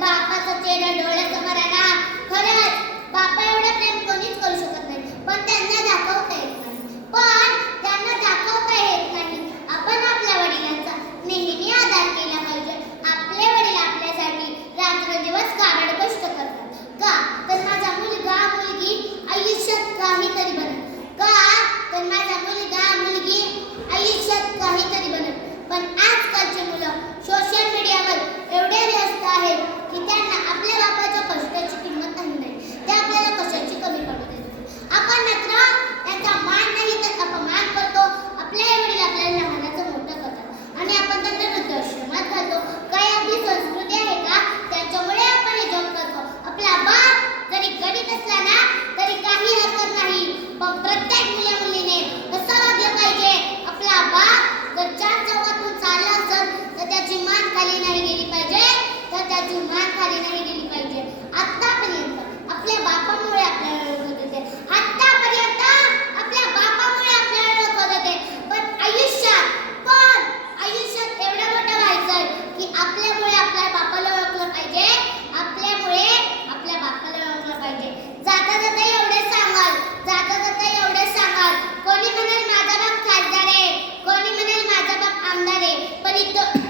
बापाचा चेहरा डोळ्यासमोर आला. खरंच बापा एवढं प्रेम कोणीच करू शकत नाही, पण त्यांना दाखवता येत नाही. आपण आपल्या वडिलांचा नेहमी आदर केला पाहिजे. आपले वडील आपल्यासाठी रात्रंदिवस काबाड कष्ट करतात. का तर माझा मुलगा मुलगी आयुष्यात काहीतरी बनल. का तर माझा मुलगा मुलगी आयुष्यात काहीतरी बनल. पण आजकालची मुलं सोशल मीडियावर एवढे व्यस्त आहेत की त्यांना आपल्या बापाच्या कष्टाची किंमत नाही. ते आपल्याला कशाची कमी पडू देत. आपण मात्र त्यांचा मान नाही तर अपमान करतो. आपले वडील आपल्याला लहानाचं मोठं करतात आणि आपण त्यांना वृद्धाश्रमात घालतो. काही आपली संस्कृती आहे का? त्याच्यामुळे आपण हे जॉब करतो. आपला बाप जरी गरीब असला ना तरी काही हरकत नाही, पण प्रत्येक मुला मुलीने कसं वागलं पाहिजे. आपला बाप जर चार चौकातून चालला असेल तर त्याची मान खाली नाही गेली पाहिजे. आतापर्यंत आपल्या बापामुळे आपल्याला ओळखत होते. पण आयुष्यात एवढं मोठं व्हायचंय की आपल्यामुळे आपल्या बापाला ओळखलं पाहिजे. आपल्यामुळे आपल्या बापाला ओळखलं पाहिजे. जाता जाता एवढे सांगाल कोणी म्हणेल माझा बाप खासदार आहे, कोणी म्हणेल माझा बाप आमदार आहे, पण इथं